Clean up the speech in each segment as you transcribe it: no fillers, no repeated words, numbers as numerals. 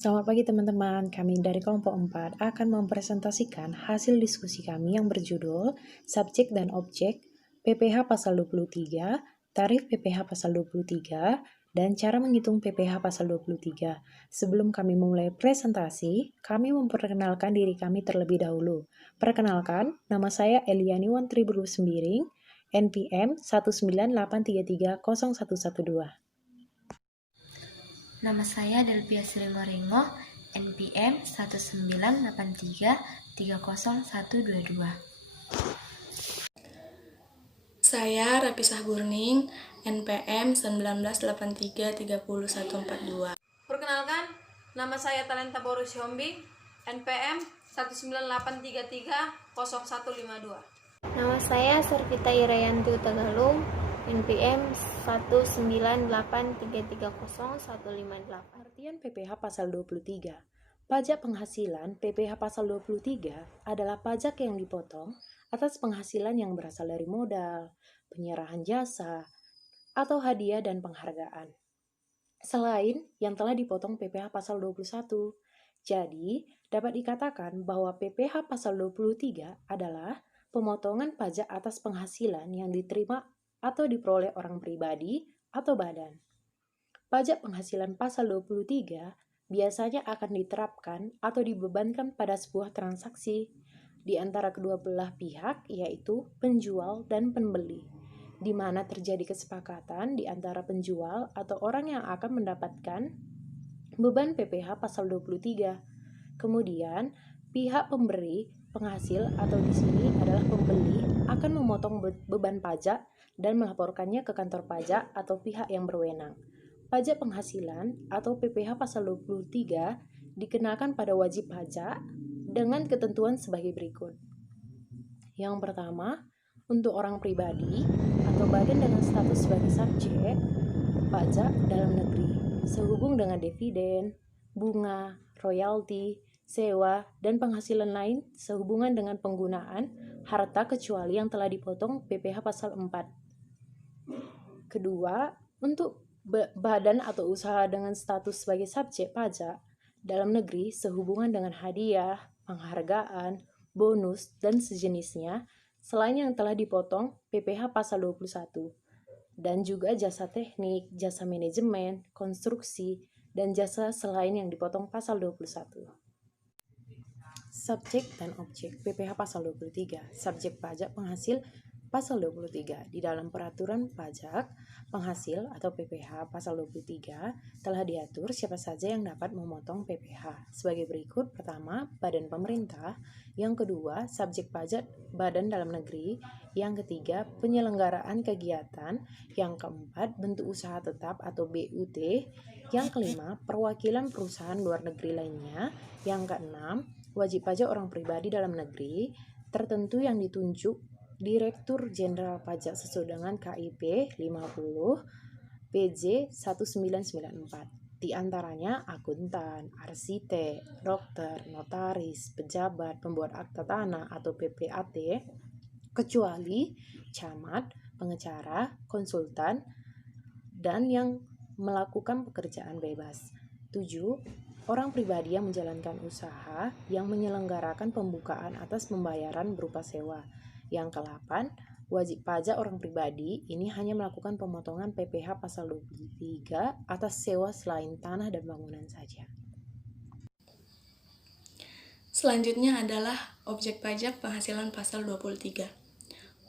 Selamat pagi teman-teman, kami dari kelompok 4 akan mempresentasikan hasil diskusi kami yang berjudul Subjek dan Objek, PPh pasal 23, Tarif PPh pasal 23, dan cara menghitung PPh pasal 23. Sebelum kami memulai presentasi, kami memperkenalkan diri kami terlebih dahulu. Perkenalkan, nama saya Eliani Wantriburu Sembiring, NPM 198330112. Nama saya Delpia Sri Moringo, NPM 198330122. Saya Rapisah Gurning, NPM 1983304142. Perkenalkan, nama saya Talenta Boris Hombi, NPM 198330152. Nama saya Servita Irayanti Utagalung, NPM 198330158. Artian PPh pasal 23. Pajak penghasilan PPh pasal 23 adalah pajak yang dipotong atas penghasilan yang berasal dari modal, penyerahan jasa, atau hadiah dan penghargaan. Selain yang telah dipotong PPh pasal 21. Jadi, dapat dikatakan bahwa PPh pasal 23 adalah pemotongan pajak atas penghasilan yang diterima atau diperoleh orang pribadi atau badan. Pajak penghasilan pasal 23 biasanya akan diterapkan atau dibebankan pada sebuah transaksi di antara kedua belah pihak, yaitu penjual dan pembeli, di mana terjadi kesepakatan di antara penjual atau orang yang akan mendapatkan beban PPh pasal 23. Kemudian, pihak pemberi penghasil atau di sini adalah pembeli akan memotong beban pajak dan melaporkannya ke kantor pajak atau pihak yang berwenang. Pajak penghasilan atau PPh pasal 23 dikenakan pada wajib pajak dengan ketentuan sebagai berikut. Yang pertama, untuk orang pribadi atau badan dengan status sebagai subjek pajak dalam negeri sehubung dengan dividen, bunga, royalti, sewa, dan penghasilan lain sehubungan dengan penggunaan harta kecuali yang telah dipotong PPh pasal 4. Kedua, untuk badan atau usaha dengan status sebagai subjek pajak dalam negeri sehubungan dengan hadiah, penghargaan, bonus, dan sejenisnya selain yang telah dipotong PPh pasal 21, dan juga jasa teknik, jasa manajemen, konstruksi, dan jasa selain yang dipotong pasal 21. Subjek dan objek PPh pasal 23. Subjek pajak penghasil pasal 23. Di dalam peraturan pajak penghasil atau PPh pasal 23 telah diatur siapa saja yang dapat memotong PPh. Sebagai berikut: pertama, badan pemerintah; yang kedua, subjek pajak badan dalam negeri; yang ketiga, penyelenggaraan kegiatan; yang keempat, bentuk usaha tetap atau BUT; yang kelima, perwakilan perusahaan luar negeri lainnya; yang keenam, wajib pajak orang pribadi dalam negeri tertentu yang ditunjuk Direktur Jenderal Pajak sesuai dengan KIP 50 PJ 1994. Di antaranya akuntan, arsitek, dokter, notaris, pejabat, pembuat akta tanah atau PPAT, kecuali camat, pengacara, konsultan, dan yang melakukan pekerjaan bebas. 7. Orang pribadi yang menjalankan usaha yang menyelenggarakan pembukaan atas pembayaran berupa sewa. Yang ke-8, wajib pajak orang pribadi ini hanya melakukan pemotongan PPh pasal 23 atas sewa selain tanah dan bangunan saja. Selanjutnya adalah objek pajak penghasilan pasal 23.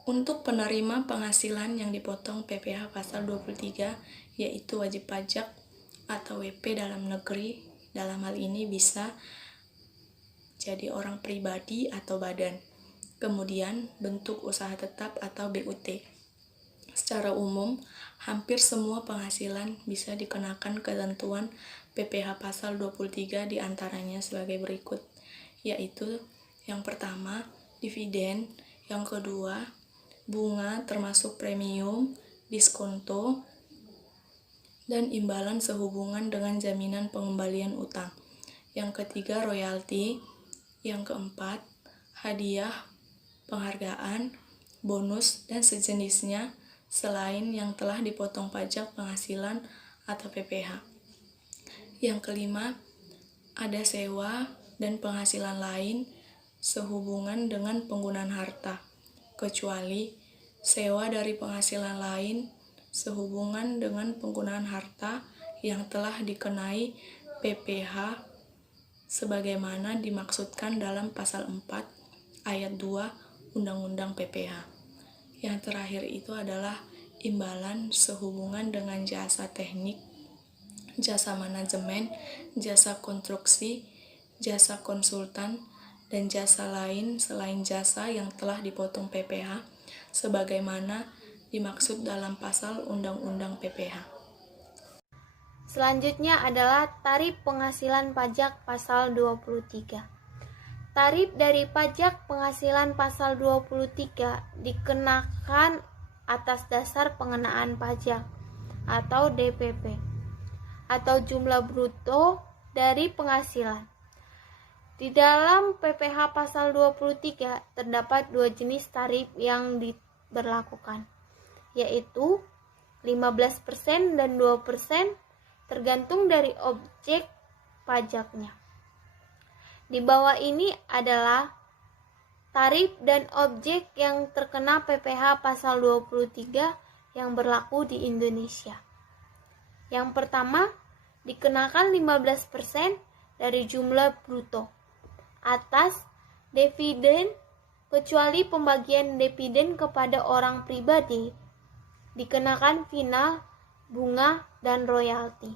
Untuk penerima penghasilan yang dipotong PPh pasal 23, yaitu wajib pajak atau WP dalam negeri, dalam hal ini bisa jadi orang pribadi atau badan. Kemudian bentuk usaha tetap atau BUT. Secara umum, hampir semua penghasilan bisa dikenakan ketentuan PPh pasal 23 diantaranya sebagai berikut, yaitu yang pertama, dividen; yang kedua, bunga termasuk premium, diskonto, dan imbalan sehubungan dengan jaminan pengembalian utang. Yang ketiga, royalti. Yang keempat, hadiah, penghargaan, bonus, dan sejenisnya selain yang telah dipotong pajak penghasilan atau PPh. Yang kelima, ada sewa dan penghasilan lain sehubungan dengan penggunaan harta, kecuali sewa dari penghasilan lain sehubungan dengan penggunaan harta yang telah dikenai PPh sebagaimana dimaksudkan dalam pasal 4 ayat 2 Undang-Undang PPh. Yang terakhir itu adalah imbalan sehubungan dengan jasa teknik, jasa manajemen, jasa konstruksi, jasa konsultan, dan jasa lain selain jasa yang telah dipotong PPh sebagaimana dimaksud dalam pasal Undang-Undang PPh. Selanjutnya adalah tarif penghasilan pajak pasal 23. Tarif dari pajak penghasilan pasal 23 dikenakan atas dasar pengenaan pajak atau DPP atau jumlah bruto dari penghasilan. Di dalam PPh pasal 23 terdapat dua jenis tarif yang diberlakukan, yaitu 15% dan 2% tergantung dari objek pajaknya. Di bawah ini adalah tarif dan objek yang terkena PPh pasal 23 yang berlaku di Indonesia. Yang pertama, dikenakan 15% dari jumlah bruto atas dividen kecuali pembagian dividen kepada orang pribadi dikenakan final, bunga, dan royalti.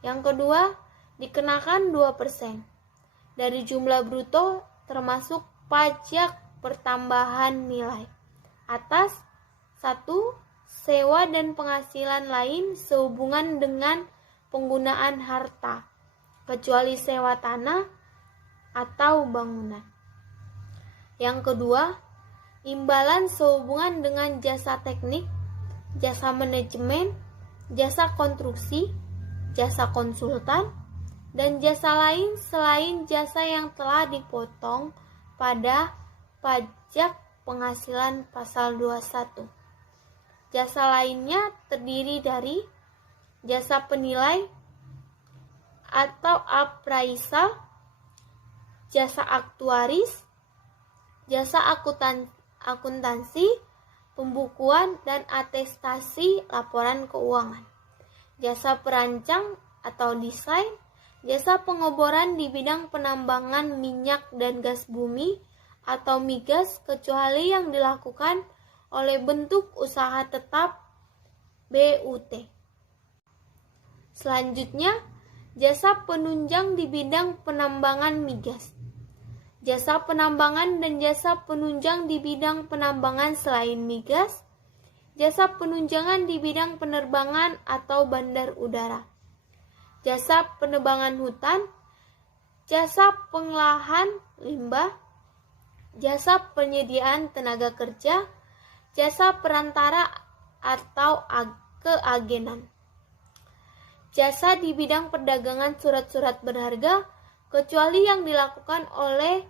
Yang kedua, dikenakan 2% dari jumlah bruto termasuk pajak pertambahan nilai atas 1. Sewa dan penghasilan lain sehubungan dengan penggunaan harta, kecuali sewa tanah atau bangunan. Yang kedua, imbalan sehubungan dengan jasa teknik, jasa manajemen, jasa konstruksi, jasa konsultan, dan jasa lain selain jasa yang telah dipotong pada pajak penghasilan pasal 21. Jasa lainnya terdiri dari jasa penilai atau appraisal, jasa aktuaris, jasa akuntansi, pembukuan dan atestasi laporan keuangan, jasa perancang atau desain, jasa pengeboran di bidang penambangan minyak dan gas bumi atau migas kecuali yang dilakukan oleh bentuk usaha tetap BUT. Selanjutnya, jasa penunjang di bidang penambangan migas, jasa penambangan dan jasa penunjang di bidang penambangan selain migas, jasa penunjangan di bidang penerbangan atau bandar udara, jasa penebangan hutan, jasa pengolahan limbah, jasa penyediaan tenaga kerja, jasa perantara atau keagenan, jasa di bidang perdagangan surat-surat berharga kecuali yang dilakukan oleh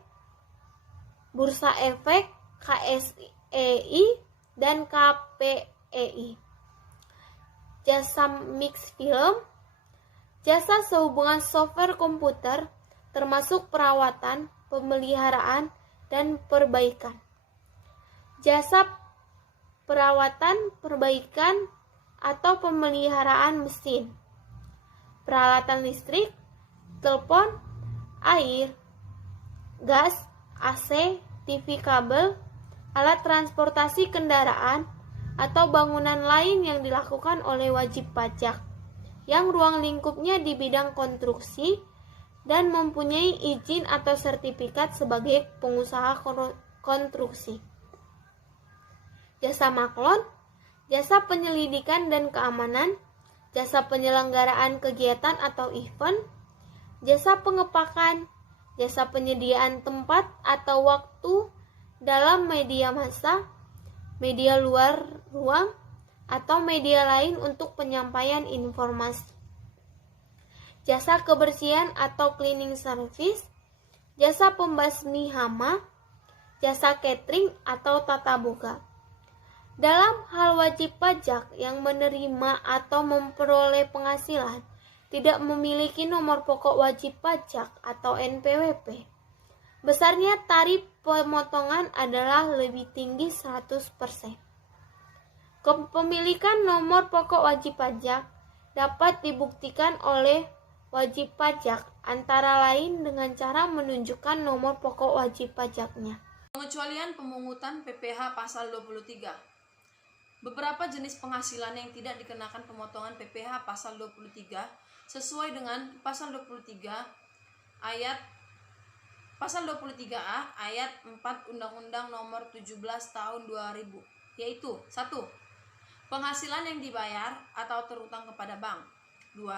Bursa Efek, KSEI, dan KPEI, jasa mix film, jasa sehubungan software komputer termasuk perawatan, pemeliharaan, dan perbaikan, jasa perawatan, perbaikan, atau pemeliharaan mesin, peralatan listrik, telepon, air, gas, AC, TV kabel, alat transportasi kendaraan, atau bangunan lain yang dilakukan oleh wajib pajak yang ruang lingkupnya di bidang konstruksi dan mempunyai izin atau sertifikat sebagai pengusaha konstruksi. Jasa maklon, jasa penyelidikan dan keamanan, jasa penyelenggaraan kegiatan atau event, jasa pengepakan, jasa penyediaan tempat atau waktu dalam media massa, media luar ruang, atau media lain untuk penyampaian informasi. Jasa kebersihan atau cleaning service, jasa pembasmi hama, jasa catering atau tata boga. Dalam hal wajib pajak yang menerima atau memperoleh penghasilan tidak memiliki nomor pokok wajib pajak atau NPWP, besarnya tarif pemotongan adalah lebih tinggi 100%. Kepemilikan nomor pokok wajib pajak dapat dibuktikan oleh wajib pajak antara lain dengan cara menunjukkan nomor pokok wajib pajaknya. Pengecualian pemungutan PPh pasal 23. Beberapa jenis penghasilan yang tidak dikenakan pemotongan PPh pasal 23 sesuai dengan pasal 23 ayat Pasal 23A ayat 4 Undang-Undang Nomor 17 Tahun 2000, yaitu 1. Penghasilan yang dibayar atau terutang kepada bank. 2.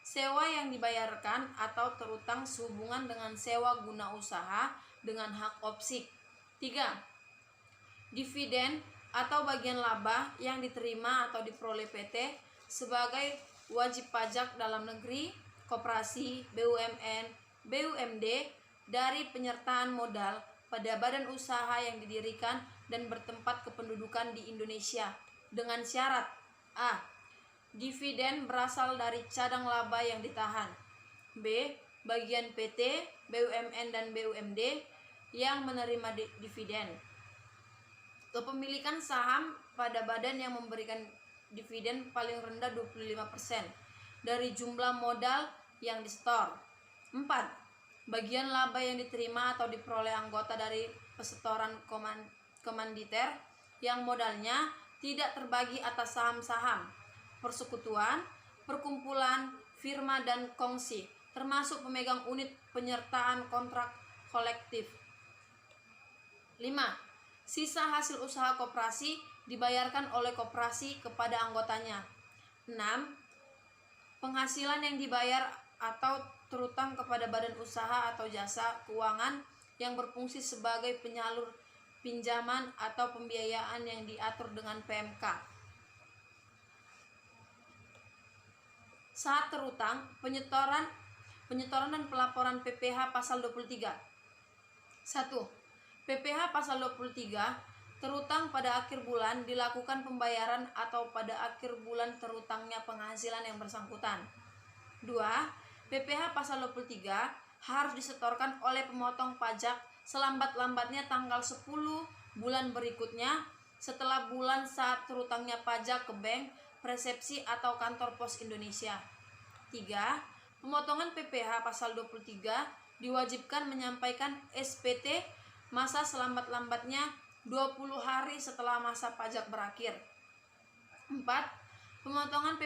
Sewa yang dibayarkan atau terutang sehubungan dengan sewa guna usaha dengan hak opsi. 3. Dividen atau bagian laba yang diterima atau diperoleh PT sebagai wajib pajak dalam negeri, koperasi, BUMN, BUMD, dari penyertaan modal pada badan usaha yang didirikan dan bertempat kependudukan di Indonesia dengan syarat: A. Dividen berasal dari cadang laba yang ditahan. B. Bagian PT, BUMN dan BUMD yang menerima dividen. Kepemilikan saham pada badan yang memberikan dividen paling rendah 25% dari jumlah modal yang disetor. 4. Bagian laba yang diterima atau diperoleh anggota dari persetoran komanditer yang modalnya tidak terbagi atas saham-saham, persekutuan, perkumpulan, firma dan kongsi, termasuk pemegang unit penyertaan kontrak kolektif. 5. Sisa hasil usaha koperasi dibayarkan oleh koperasi kepada anggotanya. 6. Penghasilan yang dibayar atau terutang kepada badan usaha atau jasa keuangan yang berfungsi sebagai penyalur pinjaman atau pembiayaan yang diatur dengan PMK. Saat terutang, penyetoran dan pelaporan PPh pasal 23. 1. PPh pasal 23 terutang pada akhir bulan dilakukan pembayaran atau pada akhir bulan terutangnya penghasilan yang bersangkutan. 2. PPh pasal 23 harus disetorkan oleh pemotong pajak selambat-lambatnya tanggal 10 bulan berikutnya setelah bulan saat terutangnya pajak ke bank, persepsi atau kantor pos Indonesia. 3. Pemotongan PPh pasal 23 diwajibkan menyampaikan SPT masa selambat-lambatnya 20 hari setelah masa pajak berakhir. 4. Pemotongan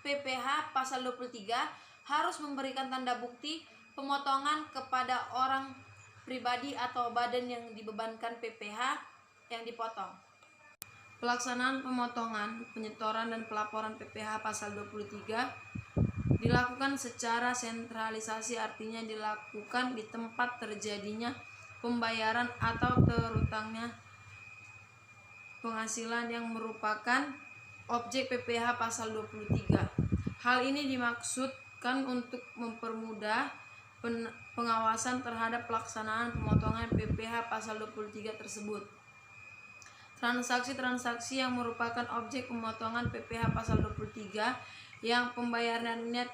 PPh pasal 23 harus memberikan tanda bukti pemotongan kepada orang pribadi atau badan yang dibebankan PPh yang dipotong. Pelaksanaan pemotongan, penyetoran dan pelaporan PPh pasal 23 dilakukan secara sentralisasi, artinya dilakukan di tempat terjadinya pembayaran atau terutangnya penghasilan yang merupakan objek PPh pasal 23. Hal ini dimaksudkan untuk mempermudah pengawasan terhadap pelaksanaan pemotongan PPh pasal 23 tersebut. Transaksi-transaksi yang merupakan objek pemotongan PPh pasal 23 yang pembayarannya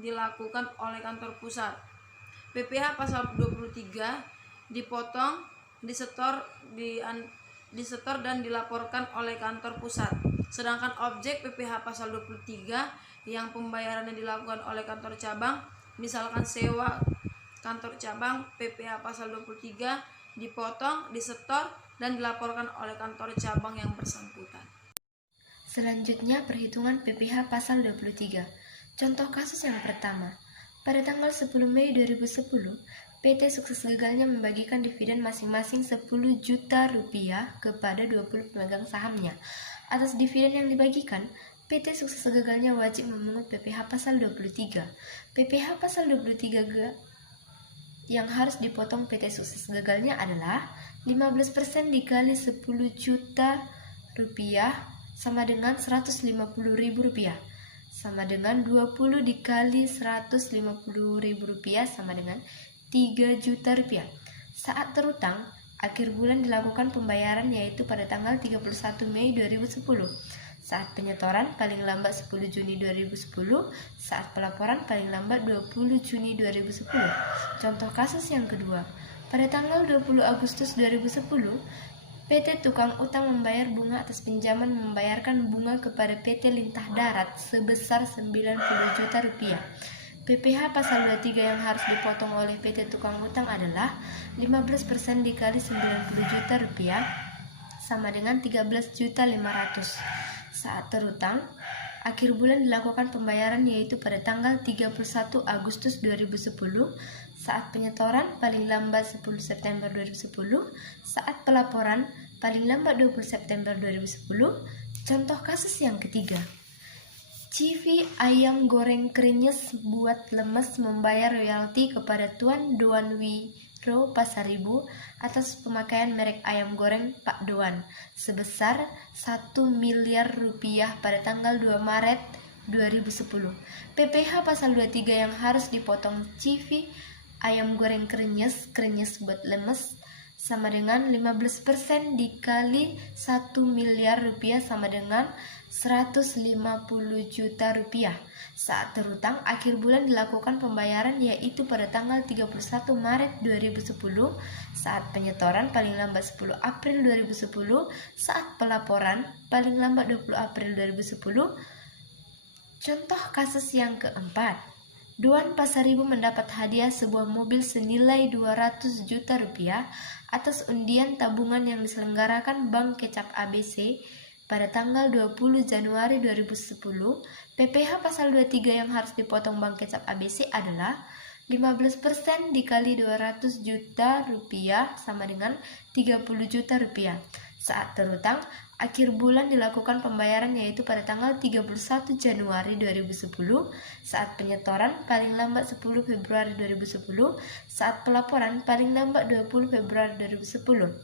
dilakukan oleh kantor pusat. PPh pasal 23 dipotong, disetor dan dilaporkan oleh kantor pusat. Sedangkan objek PPh pasal 23 yang pembayarannya dilakukan oleh kantor cabang, misalkan sewa kantor cabang, PPh pasal 23 dipotong, disetor dan dilaporkan oleh kantor cabang yang bersangkutan. Selanjutnya, perhitungan PPh pasal 23. Contoh kasus yang pertama. Pada tanggal 10 Mei 2010, PT sukses gagalnya membagikan dividen masing-masing 10 juta rupiah kepada 20 pemegang sahamnya. Atas dividen yang dibagikan, PT sukses gagalnya wajib memungut PPh pasal 23. PPh pasal 23 yang harus dipotong PT sukses gagalnya adalah 15% dikali 10 juta rupiah sama dengan 150.000 rupiah, sama dengan 20 dikali 150.000 rupiah sama dengan 3 juta rupiah. Saat terutang, akhir bulan dilakukan pembayaran yaitu pada tanggal 31 Mei 2010. saat penyetoran paling lambat 10 Juni 2010, saat pelaporan paling lambat 20 Juni 2010. Contoh kasus yang kedua, pada tanggal 20 Agustus 2010, PT Tukang Utang membayar bunga atas pinjaman membayarkan bunga kepada PT Lintah Darat sebesar 90 juta rupiah. PPh pasal 23 yang harus dipotong oleh PT Tukang Utang adalah 15% dikali 90 juta rupiah sama dengan 13.500. Saat terutang, akhir bulan dilakukan pembayaran yaitu pada tanggal 31 Agustus 2010, saat penyetoran paling lambat 10 September 2010, saat pelaporan paling lambat 20 September 2010. Contoh kasus yang ketiga, CV ayam goreng krenyes buat lemes membayar royalti kepada Tuan Doan Wiro Pasaribu atas pemakaian merek ayam goreng Pak Doan sebesar 1 miliar rupiah pada tanggal 2 Maret 2010. PPh pasal 23 yang harus dipotong CV ayam goreng krenyes buat lemes sama dengan 15% dikali 1 miliar rupiah sama dengan 150 juta rupiah. Saat terutang, akhir bulan dilakukan pembayaran yaitu pada tanggal 31 Maret 2010, saat penyetoran paling lambat 10 April 2010, saat pelaporan paling lambat 20 April 2010. Contoh kasus yang keempat, Doan Pasaribu mendapat hadiah sebuah mobil senilai 200 juta rupiah atas undian tabungan yang diselenggarakan Bank Kecap ABC pada tanggal 20 Januari 2010. PPh pasal 23 yang harus dipotong Bank Kecap ABC adalah 15% dikali 200 juta rupiah sama dengan 30 juta rupiah. Saat terutang, akhir bulan dilakukan pembayaran yaitu pada tanggal 31 Januari 2010, saat penyetoran paling lambat 10 Februari 2010, saat pelaporan paling lambat 20 Februari 2010.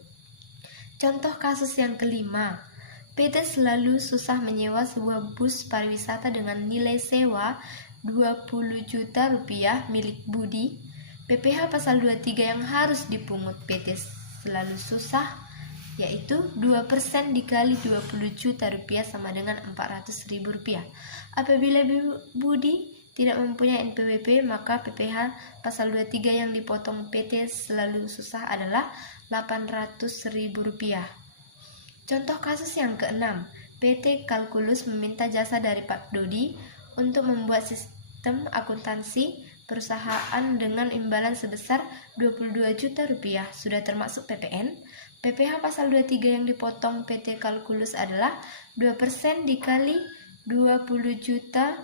Contoh kasus yang kelima, PT Selalu Susah menyewa sebuah bus pariwisata dengan nilai sewa 20 juta rupiah milik Budi. PPh pasal 23 yang harus dipungut PT Selalu Susah yaitu 2% dikali 20 juta rupiah sama dengan 400.000 rupiah. Apabila Budi tidak mempunyai NPWP, maka PPh pasal 23 yang dipotong PT Selalu Susah adalah 800.000 rupiah. Contoh kasus yang keenam, PT Kalkulus meminta jasa dari Pak Dodi untuk membuat sistem akuntansi perusahaan dengan imbalan sebesar 22 juta rupiah, sudah termasuk PPN. PPh pasal 23 yang dipotong PT Kalkulus adalah 2% dikali 20 juta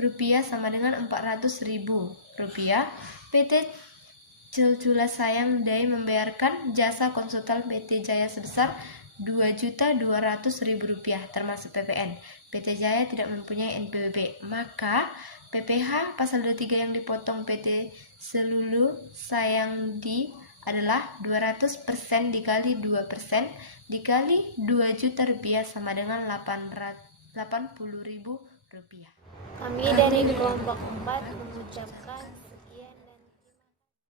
rupiah sama dengan 400.000 rupiah. PT Celculasayang Dai membayarkan jasa konsultan PT Jaya sebesar 2.200.000 rupiah termasuk PPN. PT Jaya tidak mempunyai NPWP, maka PPh pasal 23 yang dipotong PT Selulu Sayang Di adalah 200% dikali 2% dikali 2 juta rupiah sama dengan 80.000 rupiah. Kami dari kelompok 4 mengucapkan